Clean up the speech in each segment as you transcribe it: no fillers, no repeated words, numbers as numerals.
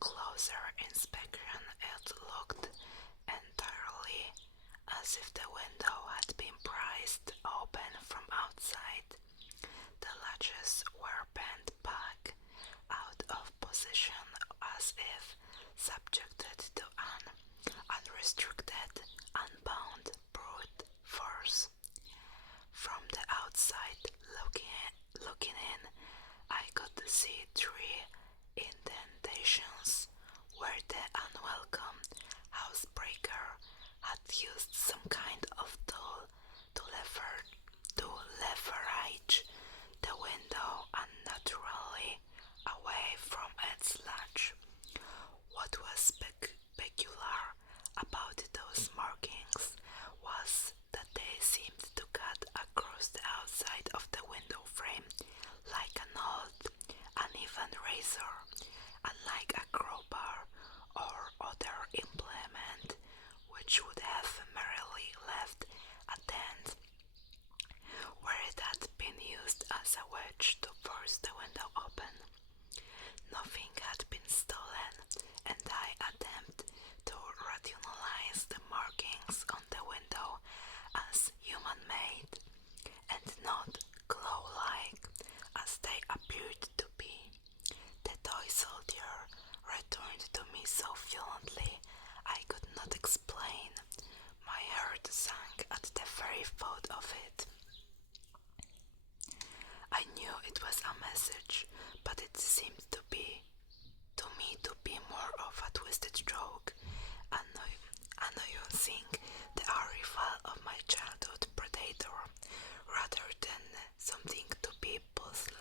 closer inspection, it looked entirely as if the window had been prized open from outside. The latches were bent back out of position as if subjected to an unrestricted, unbound brute force. From the outside looking in, I could see 3 indentations where the unwelcome housebreaker had used some kind of tool to leverage the window unnaturally away from its latch. What was peculiar about those markings was that they seemed to cut across the outside of the window frame like an old, uneven razor, unlike a crowbar or other implement which would have merely left a dent where it had been used as a wedge to force the window open. Nothing had been stolen, and I attempted to rationalize the markings on the window as human-made and not claw-like as they appeared to be. The toy soldier returned to me so violently I could not explain. My heart sank at the very thought of it. I knew it was a message, but it seemed to me to be more of a twisted joke, announcing the arrival of my childhood predator, rather than something to be puzzled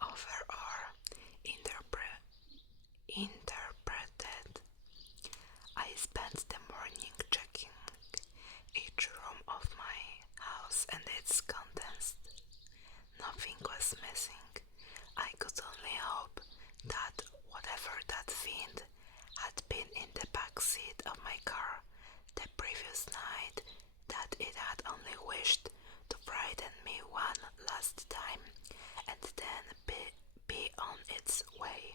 over or interpreted. I spent the morning checking each room of my house and its contents. Nothing was missing. I could only hope that whatever that fiend had been in the back seat of my car the previous night, that it had only wished to frighten me one last time and then be on its way.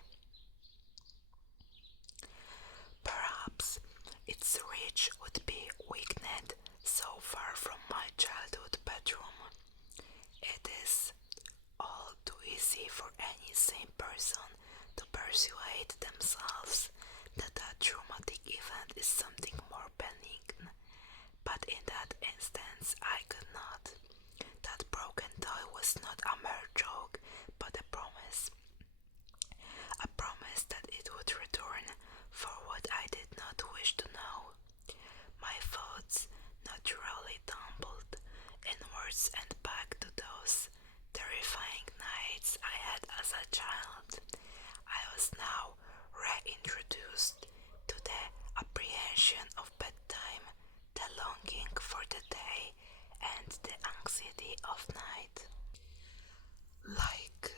Perhaps its reach would be weakened so far from my childhood bedroom. It is all too easy for any sane person to persuade themselves that a traumatic event is something more benign, but in that instance I could not. That broken toy was not a mere joke, but a promise. A promise that it would return for what I did not wish to know. My thoughts naturally tumbled inwards and back to those terrifying nights I had as a child. I was now reintroduced to the apprehension of bedtime, the longing for the day, and the anxiety of night. Like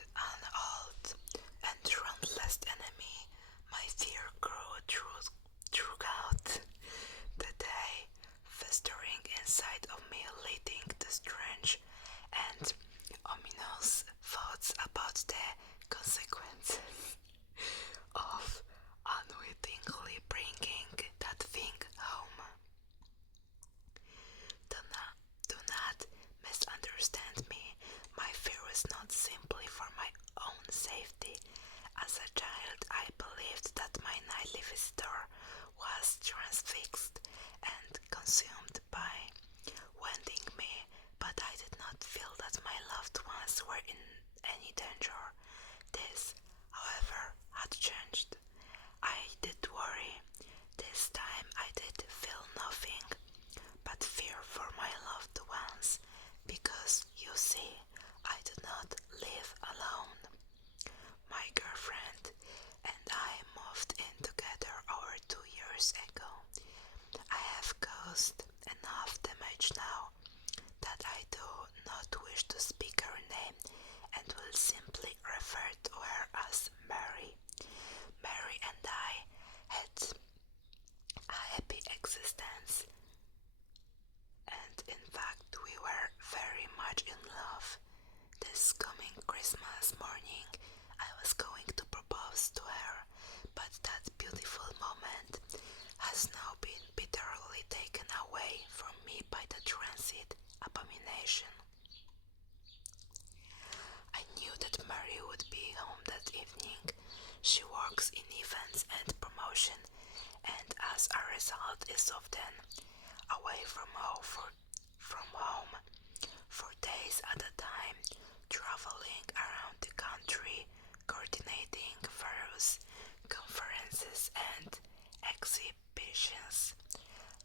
situations.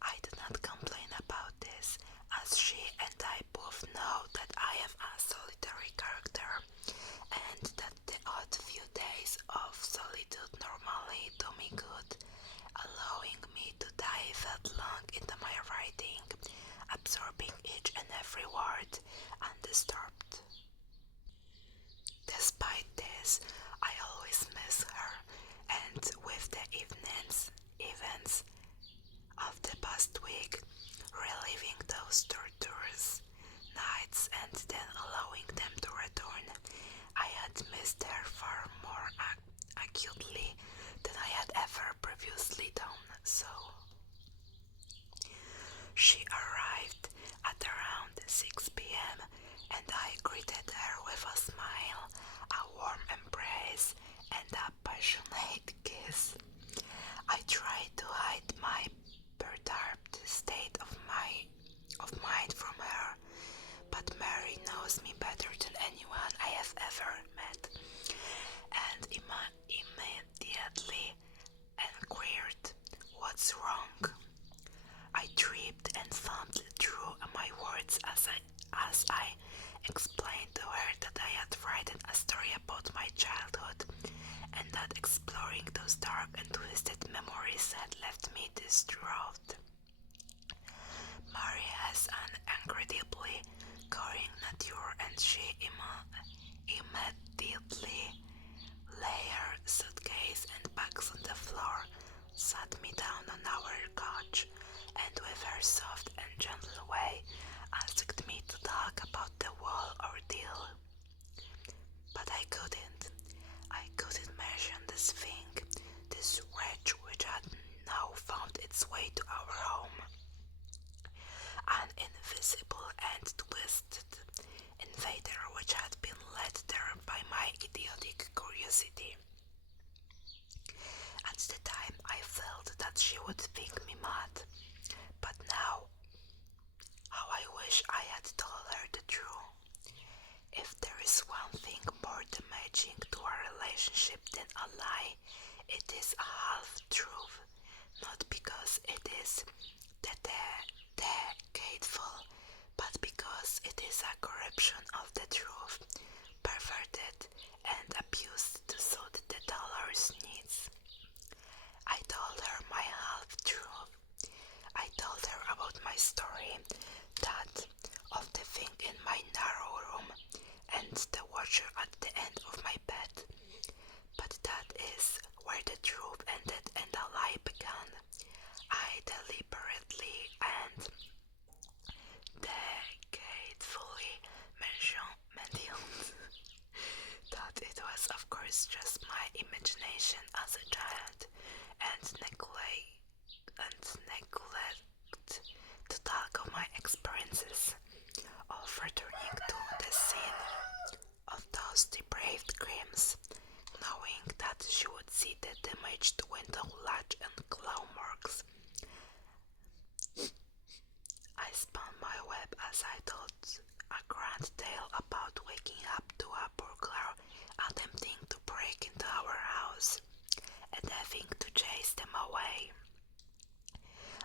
I do not complain about this, as she and I both know that I am a solitary character, and that the odd few days of solitude normally do me good, allowing me to dive headlong into my writing, absorbing each and every word undisturbed. Despite this, I always miss her, and with the events of the past week, reliving those torturous nights and then allowing them to return, I had missed her far more acutely than I had ever previously done so. She arrived at around 6 p.m. and I greeted her with a smile, a warm embrace, and a passionate kiss. I tried to hide my perturbed state of mind from her, but Mary knows me better than anyone I have ever met, and immediately inquired, "What's wrong?" I tripped and fumbled through my words as I explained to her that I had written a story about my childhood, and that exploring those dark and twisted memories had left me distraught. Mary has an incredibly caring nature, and she immediately laid her suitcase and bags on the floor, sat me down on our couch, and with her soft and gentle way asked me to talk about the whole ordeal. But I couldn't mention this thing, this wretch which had now found its way to our home. An invisible and twisted invader which had been led there by my idiotic curiosity. At the time I felt that she would think me mad, but now, how I wish I had told her the truth. If there is one thing more damaging to our relationship than a lie, it is a half-truth, not because it is decadeful, but because it is a corruption of the truth, perverted and abused to suit the dollar's needs. I told her my half-truth. I told her about my story, that of the thing in my narrow room and the watcher at the end of my bed. But that is where the truth ended and a lie began. I deliberately and decadefully mentioned that it was of course just my imagination as a child, and neglect to talk of my experiences of returning to the scene of those depraved crimes, knowing that she would see the damaged window latch and claw marks. I spun my web as I told a grand tale about waking up to a burglar attempting to break into our house and having to chase them away.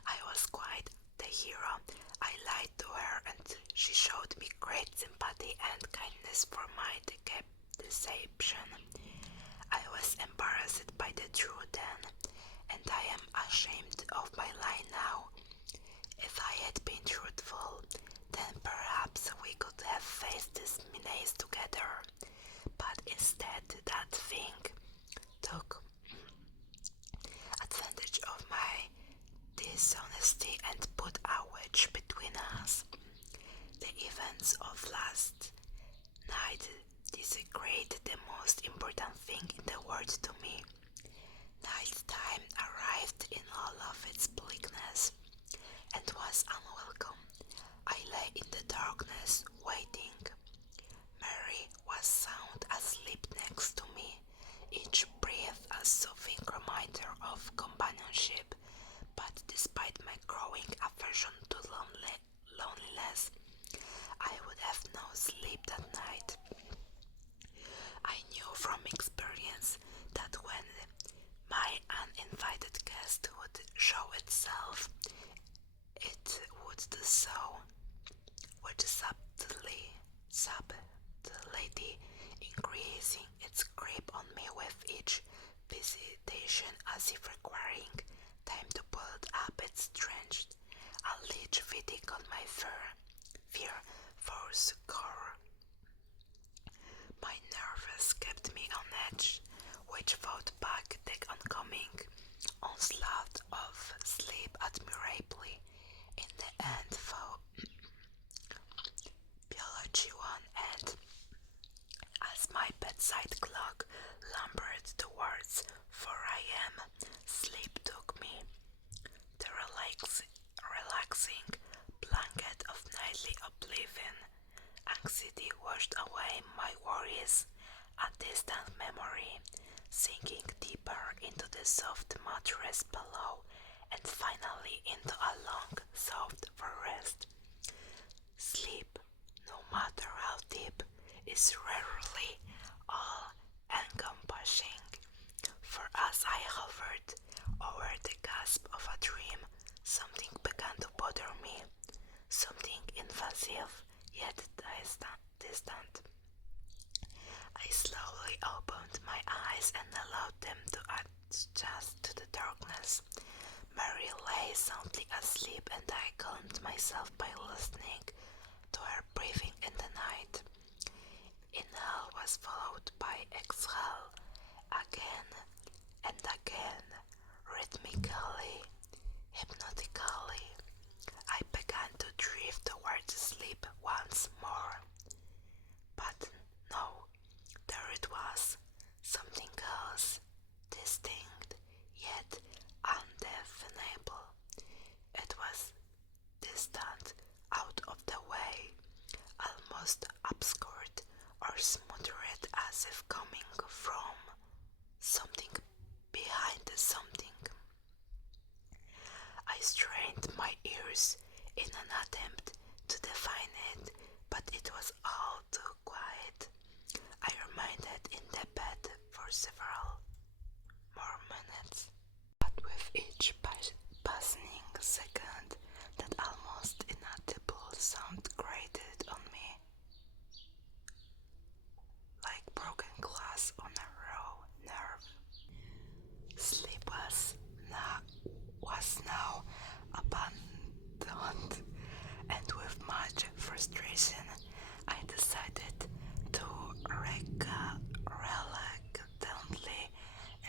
I was quite the hero. I lied to her and she showed me great sympathy and kindness for my deception. I was embarrassed by the truth then, and I am ashamed of my lie now. If I had been truthful, then perhaps we could have faced this menace together, but instead that thing took advantage of my dishonesty and put a wedge between us. The events of last night desecrated the most important thing in the world to me. Nighttime arrived in all of its bleakness and was unwelcome. I lay in the darkness, waiting. Mary was sound asleep next to me, each breath a soothing reminder of companionship, but despite my growing aversion to loneliness, I would have no sleep that night. I knew from experience that when my uninvited guest would show its subtlety, increasing its grip on me with each visitation, as if requiring time to build up its strength. A leech feeding on my fear for succor. My nerves kept me on edge, which fought back the oncoming onslaught of sleep admirably. In the end, biology won, and as my bedside clock lumbered towards 4 a.m., sleep took me. The relaxing blanket of nightly oblivion. Anxiety washed away my worries, a distant memory, sinking deeper into the soft mattress below, and finally into a long, soft rest. Sleep, no matter how deep, is rarely all-encompassing, for as I hovered over the cusp of a dream, something began to bother me, something invasive yet distant. I slowly opened my eyes and allowed them to adjust to the darkness. Mary lay soundly asleep, and I calmed myself by listening to her breathing in the night. Inhale was followed by exhale, again and again, rhythmically, hypnotically. I began to drift towards sleep once more. But no, there it was, something else, distinct yet undefinable. It was distant, out of the way, almost obscured or smothered, as if coming from something behind something. I strained my ears in an attempt to define it, but it was all too quiet. I remained in the bed for several more minutes, but with each passing second, that almost inaudible sound grated on me, like broken glass on a raw nerve. Sleep was now abandoned, and with much frustration, I decided to reluctantly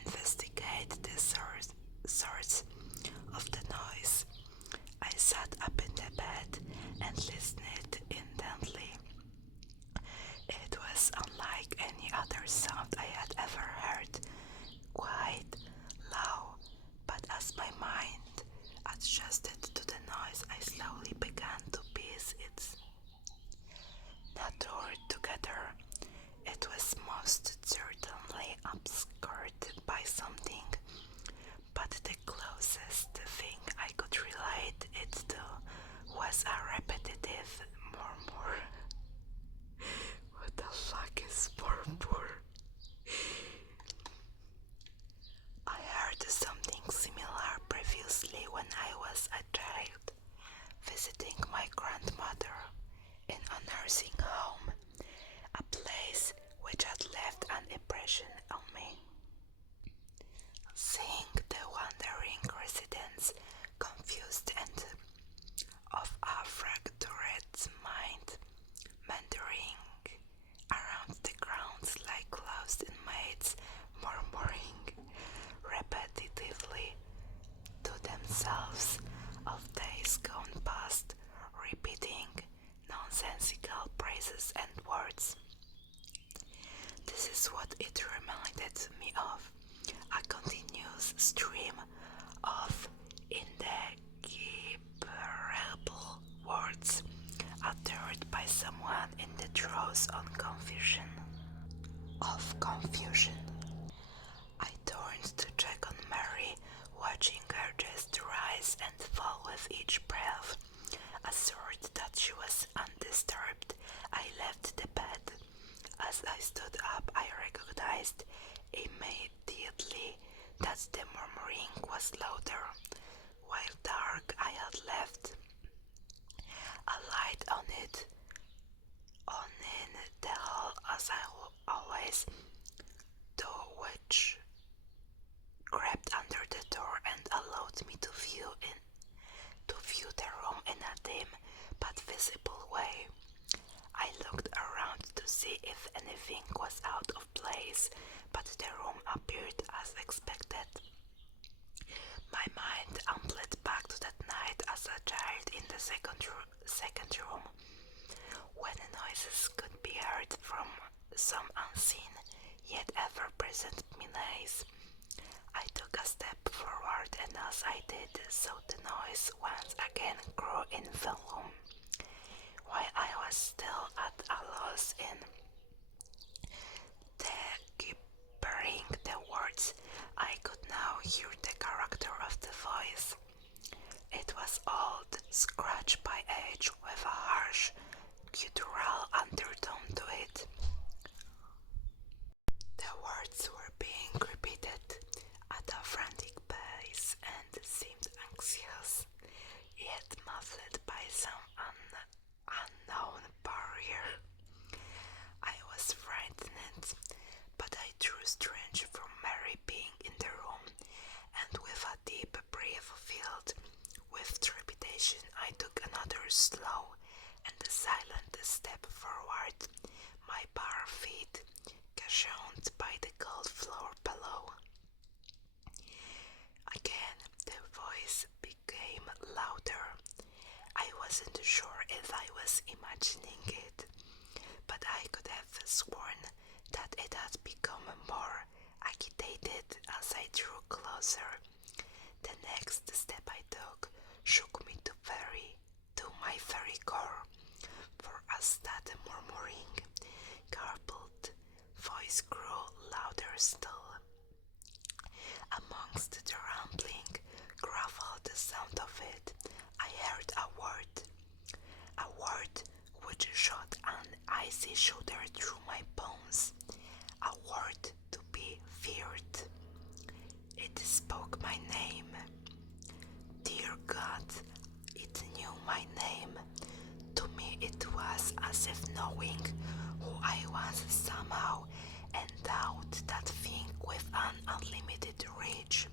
investigate the source of the noise. I sat up in the bed and listened intently. It was unlike any other sound I had ever heard, quite low, but as my mind adjusted to the noise, I slowly began to piece its nature together. It was most certainly obscured by something, but the closest thing I could relate it to was a repetitive murmur. What the fuck is murmur? I heard something similar previously when I was a child, visiting my grandmother in a nursing home, a place which had left an impression on me. Seeing the wandering residents, confused and of a fractured mind, meandering around the grounds like lost inmates, murmuring repetitively to themselves of days gone past, repeating nonsensical phrases and words. This is what it reminded me of, a continuous stream of indecipherable words uttered by someone in the throes of confusion. I turned to check on Mary, watching her just rise and fall with each breath. Assured that she was undisturbed, I left the bed. As I stood up, I recognized immediately that the murmuring was louder. While dark, I had left a light on it, as I always do, which crept under the door and allowed me to view the room in a dim but visible way. I looked around to see if anything was out of place, but the room appeared as expected. My mind ambled back to that night as a child in the second room, when noises could be heard from some unseen yet ever-present menace. I took a step forward, and as I did so, the noise once again grew in volume. While I was still at a loss in deciphering the words, I could now hear the character of the voice. It was old, scratched by age, with a harsh, guttural undertone to it. The words were being repeated at a frantic pace and seemed anxious, yet muffled by some unknown barrier. I was frightened, but I drew strength from Mary being in the room, and with a deep breath filled with trepidation, I took another slow and silent step forward, my bare feet cushioned by the cold floor below. Again, the voice became louder. I wasn't sure if I was imagining it, but I could have sworn that it had become more agitated as I drew closer. The next step I took shook me to my very core, for as that murmuring, garbled voice grew louder still. Amongst the rambling, grovelled sound of it, I heard a word which shot an icy shudder through my bones, a word to be feared. It spoke my name. Dear God, it knew my name. To me it was as if knowing who I was somehow endowed that thing with an unlimited reach,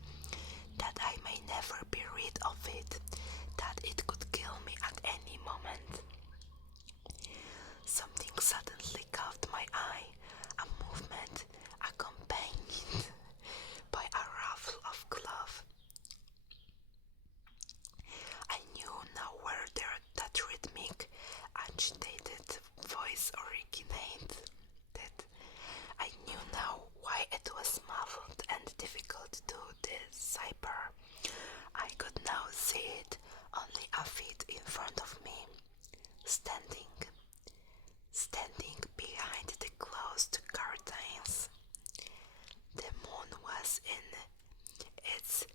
that I may never be rid of it, that it could kill me at any moment. Something suddenly caught my eye, a movement accompanied by a ruffle of cloth. I knew now where that rhythmic, agitated voice originated. I knew now why it was muffled and difficult to decipher. I could now see it only a feet in front of me, standing behind the closed curtains. The moon was in its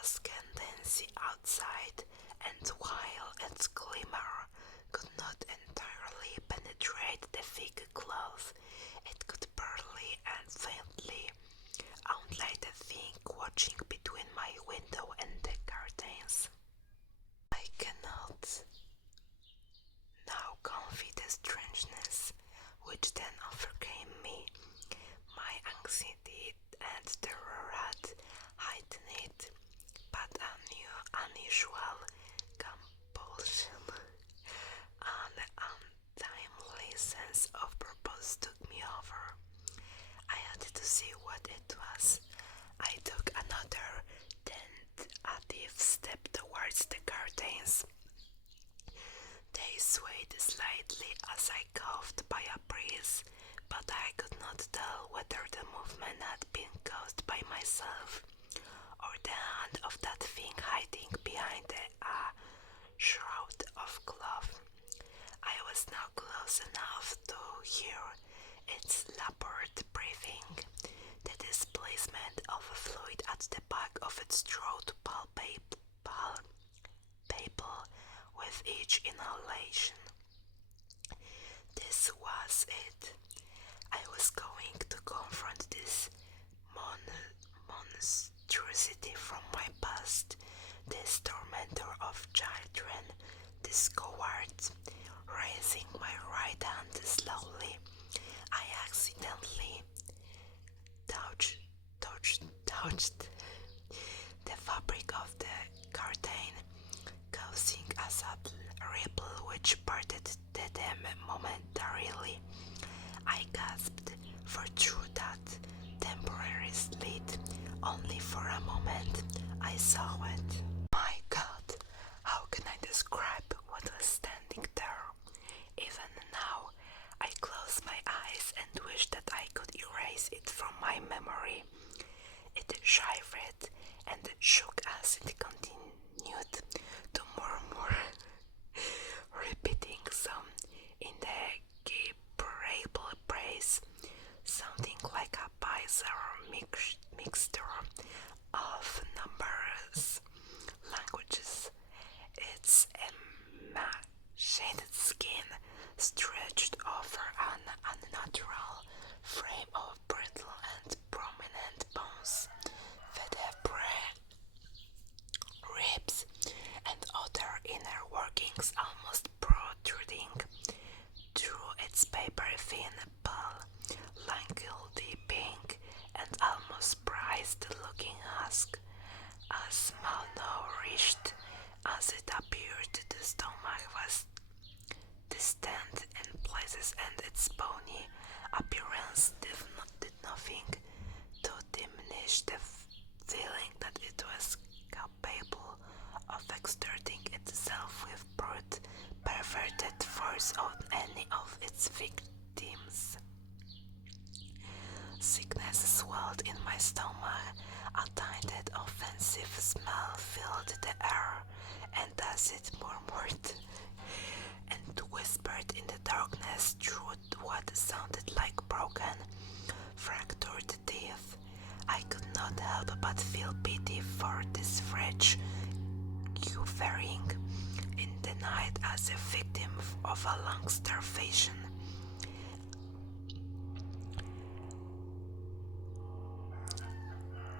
ascendancy outside, and while its glimmer could not entirely penetrate the thick cloth, it could barely and faintly outline the thing watching between my window and the curtains. I cannot now convey the strangeness which then overcame me. My anxiety and terror had heightened it, but a new unusual compulsion, an untimely sense of purpose took me over. I had to see what it was. I took another tentative step towards the curtains. They swayed slightly as I coughed by a breeze, but I could not tell whether the movement had been caused by myself or the hand of that thing hiding behind a shroud of cloth. I was now close enough to hear its labored breathing, the displacement of a fluid at the back of its throat palpable with each inhalation. This was it. I was going to confront this touched the fabric of the curtain, causing a subtle ripple which parted them momentarily. I gasped, for through that temporary slit, only for a moment, I saw it. My God, how can I describe what was standing there? Even now, I close my eyes and wish that I could erase it from my memory. It shivered and shook as it continued to murmur, repeating some indecipherable praise, something like a bizarre mixture of numerous languages. Its emaciated skin stretched over an unnatural frame of brittle and prominent bones, vertebrae, ribs, and other inner workings almost protruding through its paper-thin pale, languidly pink and almost bright-looking husk. As malnourished as it appeared, the stomach was distant in places, and its bony appearance did nothing to diminish the feeling that it was capable of exerting itself with brute, perverted force on any of its victims. Sickness swelled in my stomach, a tainted, offensive smell filled the air, and as it murmured and whispered in the darkness through what sounded like broken, fractured teeth, I could not help but feel pity for this wretch quivering in the night as a victim of a long starvation.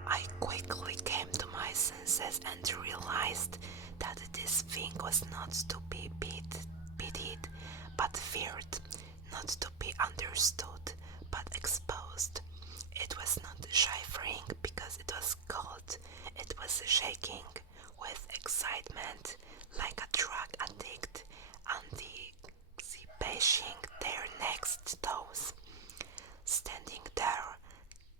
I quickly came to my senses and realized that this thing was not to be pitied, but feared, not to be understood, but exposed. It was not shivering because it was cold, it was shaking with excitement like a drug addict anticipating their next dose. Standing there,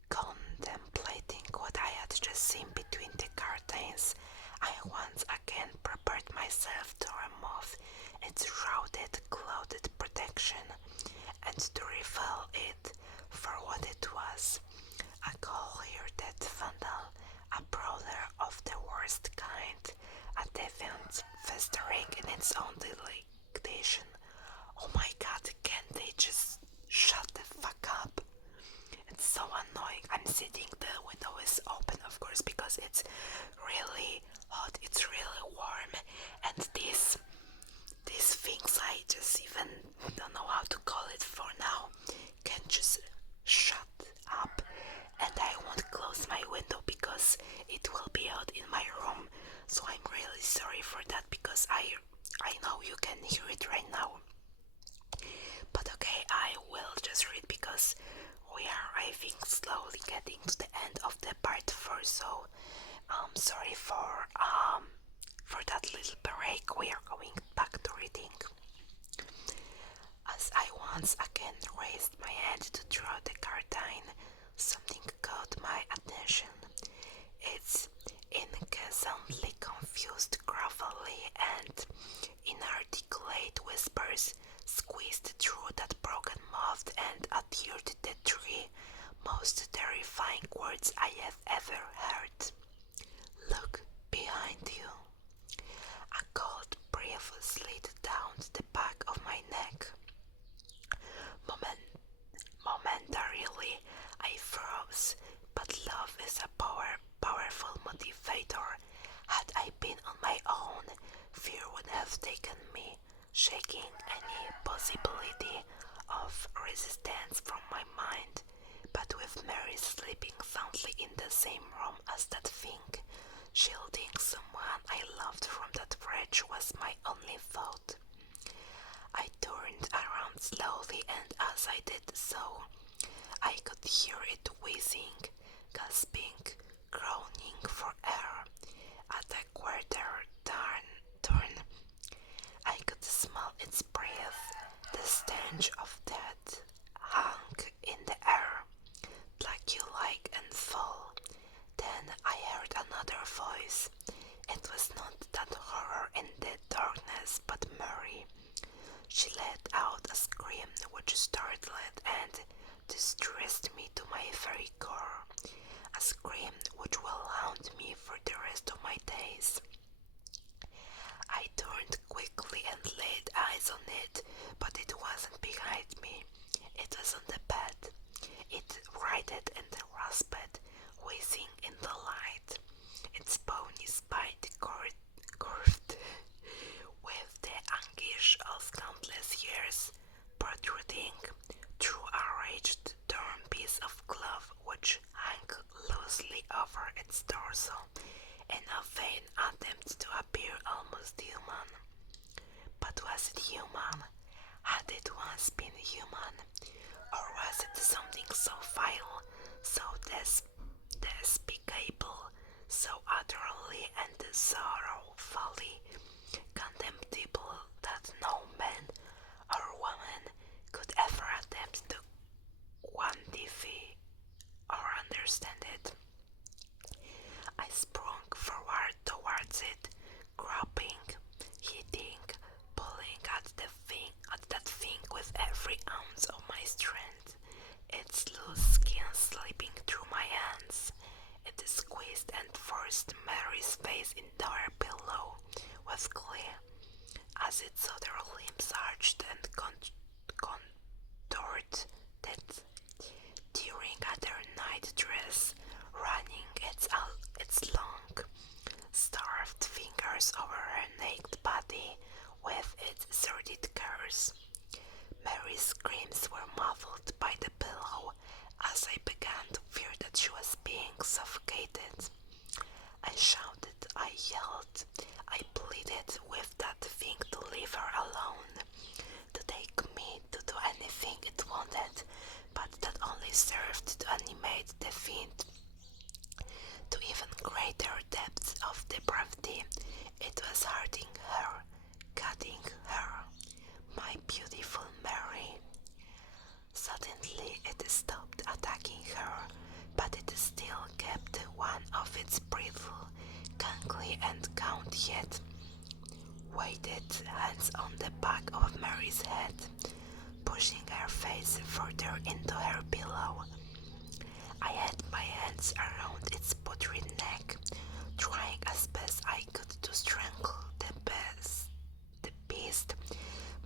contemplating what I had just seen between the curtains, I once again prepared myself to remove its shrouded, clothed protection and to reveal it for what it was, a cold-hearted vandal, a brawler of the worst kind, a deviant festering in its own delectation. Oh my God, can't they just shut the fuck up? It's so annoying. I'm sitting, the window is open, of course, because it's really hot, it's really warm, and these things I just even don't know how to call it for now can just shut up, and I won't close my window because it will be out in my room. So I'm really sorry for that, because I know you can hear it right now. But okay, I will just read because we are, I think, slowly getting to the end of the part 4. So sorry for that little break. We are going back to reading. As I once again raised my head to draw the curtain, something caught my attention. Its incessantly confused, gravelly, and inarticulate whispers squeezed through that broken mouth and uttered the 3 most terrifying words I have ever heard. Look behind you. A cold breath slid down the back of my neck. Momentarily, I froze, but love is a powerful motivator. Had I been on my own, fear would have taken me, shaking any possibility of resistance from my mind. But with Mary sleeping soundly in the same room as that thing, shielding someone I loved from that wretch was my only thought. I turned around slowly, and as I did so, I could hear it wheezing, gasping, scream which will haunt me for the rest of my days. I turned quickly and laid eyes on it, but it wasn't behind me. It was on the bed. It writhed and rasped, whizzing in the light. Its bony spine curved, with the anguish of countless years protruding through a ridged, torn piece of cloth which hung loosely over its torso in a vain attempt to appear almost human. But was it human? Had it once been human? Or was it something so vile, so despicable, so utterly and sorrowfully contemptible that no man or woman could ever attempt to quantify or understand it? I sprung forward towards it, groping, hitting, pulling at that thing with every ounce of my strength. Its loose skin slipping through my hands. It squeezed and forced Mary's face into her pillow with glee, as its other limbs arched and contorted, tearing at her night dress, running its long, starved fingers over her naked body with its sordid curse. Mary's screams were muffled by the pillow as I began to fear that she was being suffocated. I shouted, I yelled, I pleaded with that thing to leave her alone, to take me to do anything it wanted, but that only served to animate the fiend to even greater depths of depravity. It was hurting her, cutting her, my beautiful Mary. Suddenly it stopped attacking her, but it still kept one of its brittle, gangly and gaunt yet weighted hands on the back of Mary's head, pushing her face further into her pillow. I had my hands around its putrid neck, trying as best I could to strangle the beast,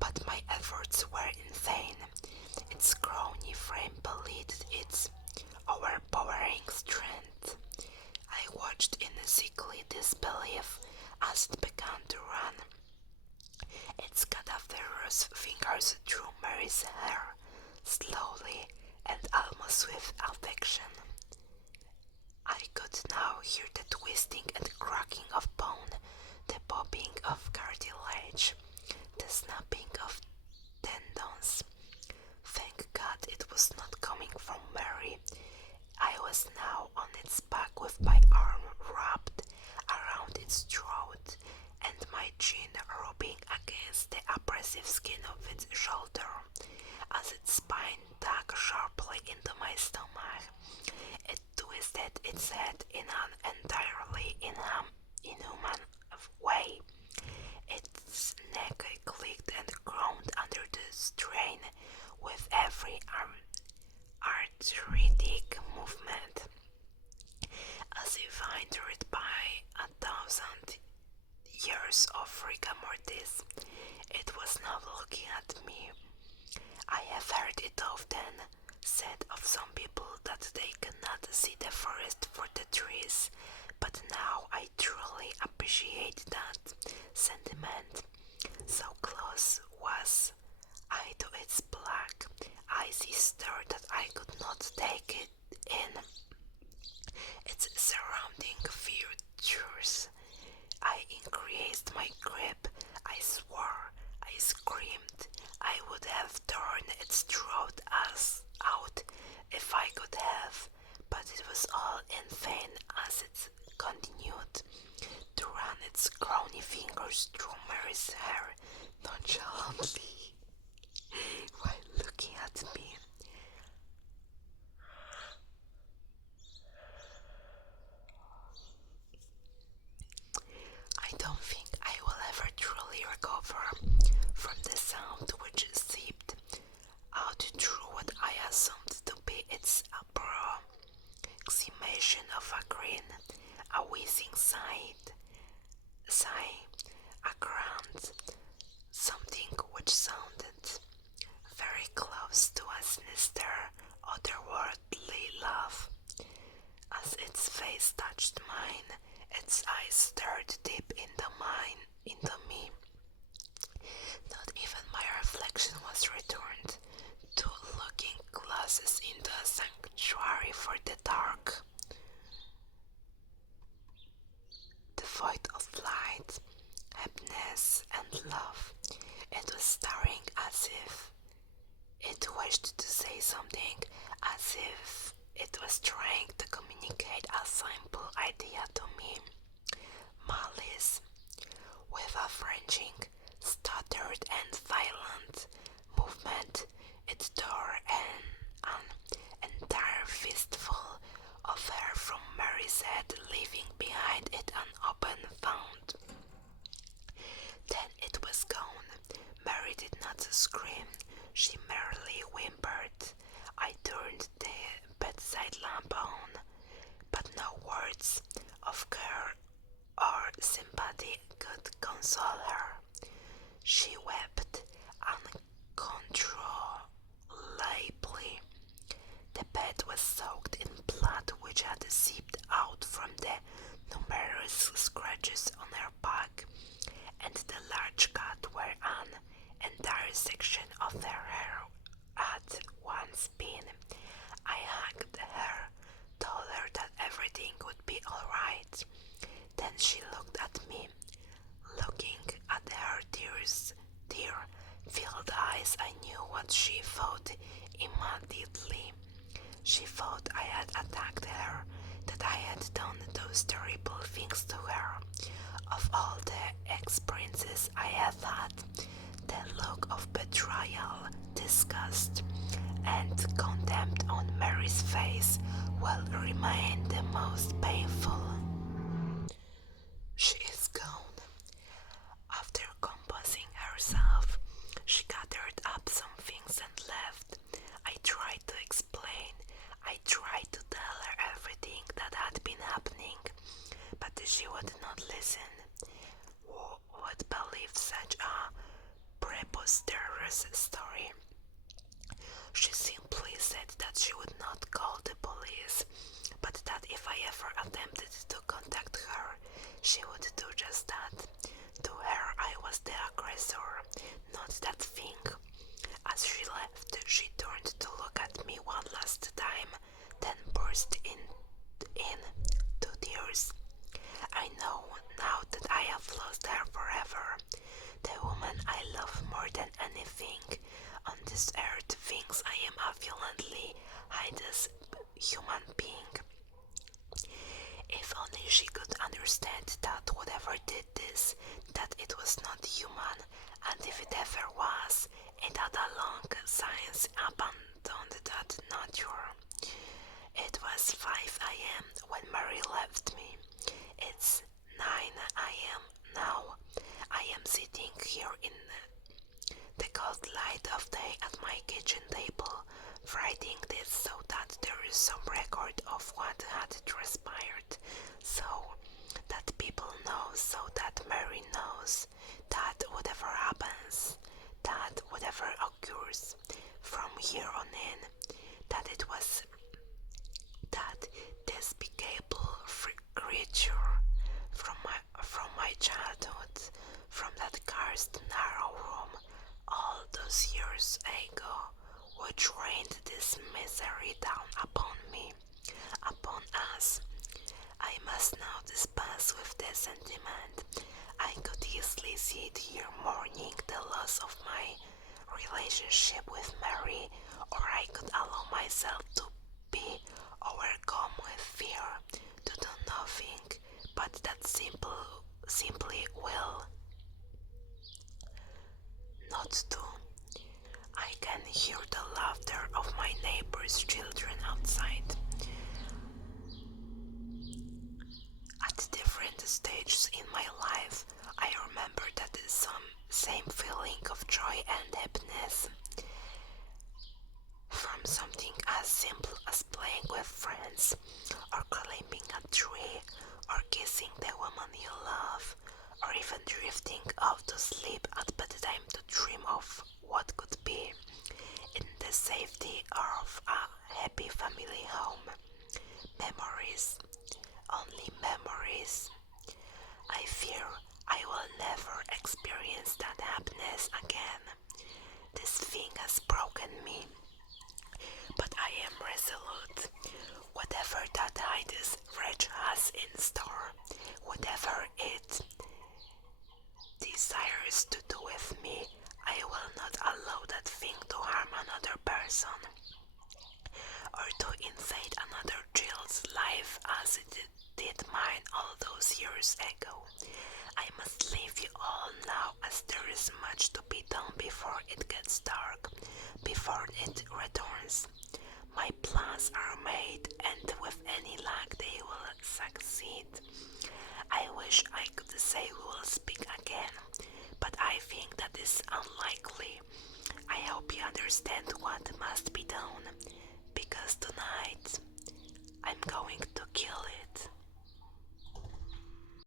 but my efforts were in vain. Its scrawny frame belied its overpowering strength. I watched in sickly disbelief as it began to run, its cadaverous fingers through Mary's hair, slowly and almost with affection. I could now hear the twisting and cracking of bone, the popping of cartilage, the snapping of tendons. Thank God it was not coming from Mary. I was now on its back with my arm wrapped around its throat and my chin rubbing against the abrasive skin of its shoulder as its spine dug sharply into my stomach. It twisted its head in an entirely inhuman way. Its neck clicked and groaned under the strain with every arthritic movement, as if hindered by 1,000 years of rigor mortis. It was now looking at me. I have heard it often said of some people that they cannot see the forest for the trees, but now I truly appreciate that sentiment. So close was I to its black, icy stare that I could not take it in. Its surrounding features. I increased my grip. I swore. I screamed. I would have torn its throat out if I could have, but it was all in vain as it continued to run its scrawny fingers through Mary's hair nonchalantly while looking at me. I don't think I will ever truly recover from the sound which seeped out through what I assumed to be its 𝒔𝒐𝒃𝒍𝒂𝒄𝒕 sensation of a grin, a wheezing sigh, a grunt, something which sounded very close to a sinister, otherworldly laugh. As its face touched mine, its eyes stared deep into me. Not even my reflection was returned, two looking glasses into a sanctuary for the dark, devoid of light, happiness, and love. It was staring as if it wished to say something, as if it was trying to communicate a simple idea to me. Malice. With a fringing, stuttered and violent movement, it tore an entire fistful of hair from Mary's head, leaving behind it an open wound. Then it was gone. Mary did not scream, she merely whimpered. I turned the bedside lamp on, but no words of care or sympathy could console her. She wept uncontrollably. The bed was soaked in blood which had seeped out from the numerous scratches on her back, and the large cut where an entire section of her hair had once been. I hugged her, told her that everything would be alright. Then she looked at me. Looking at her tear-filled eyes, I knew what she thought immediately. She thought I had attacked her, that I had done those terrible things to her. Of all the experiences I had had, the look of betrayal, disgust, and contempt on Mary's face will remain the most painful. She is gone. After composing herself, she gathered up some things and left. I tried to explain. I tried to tell her everything that had been happening, but she would not listen. Who would believe such a preposterous story? She simply said that she would not call the police, but that if I ever attempted to contact her, she would do just that. To her, I was the aggressor, not that thing. As she left, she turned to look at me one last time, then burst into tears. I know now that I have lost her forever. The woman I love more than anything on this earth thinks I am a violently hideous human being. If only she could understand that whatever did this, that it was not human, and if it ever was, it had a long since abandoned that nature. It was 5 a.m. when Mary left me. It's 9 a.m. now. I am sitting here in the cold light of day at my kitchen table, writing this so that there is some record of what had transpired, so that people know, so that Mary knows, that whatever happens, that whatever occurs from here on in, that it was that despicable creature from my childhood, from that cursed narrow room all those years ago, which rained this misery down upon me, upon us. I must now dispense with this sentiment. I could easily sit here mourning the loss of my relationship with Mary, or I could allow myself to be overcome with fear, to do nothing but that simply will not do. I can hear the laughter of my neighbor's children outside. tree, or kissing the woman you love, or even drifting off to sleep at bedtime to dream of what could be in the safety of a happy family home. Memories, only memories. I fear I will never experience that happiness again. This thing has broken me, but I am resolute. Whatever that 𝒔𝒐𝒃𝒍𝒔 has in store, whatever it desires to do with me, I will not allow that thing to harm another person or to invade another child's life as it did mine all those years ago. I must leave you all now, as there is much to be done before it gets dark, before it returns. My plans are made, and with any luck they will succeed. I wish I could say we will speak again, but I think that is unlikely. I hope you understand what must be done, because tonight I'm going to